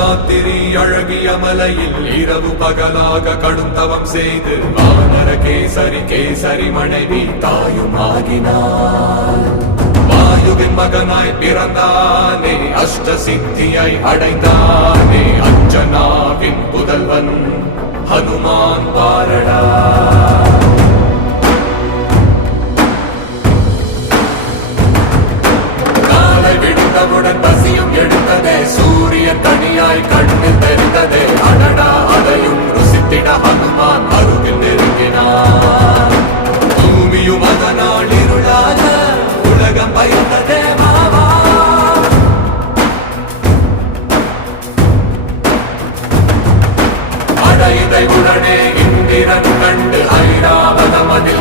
அர்த்தராத்திரி அழகிய மலையில் இரவு பகலாக கடும் தவம் செய்து வானர கேசரி கேசரி மனைவி தாயும் ஆகினார். வாயுவின் மகனாய் பிறந்தானே, அஷ்ட சித்தியை அடைந்தானே, அஞ்சனாவின் புதல்வன் ஹனுமான் பாரடா.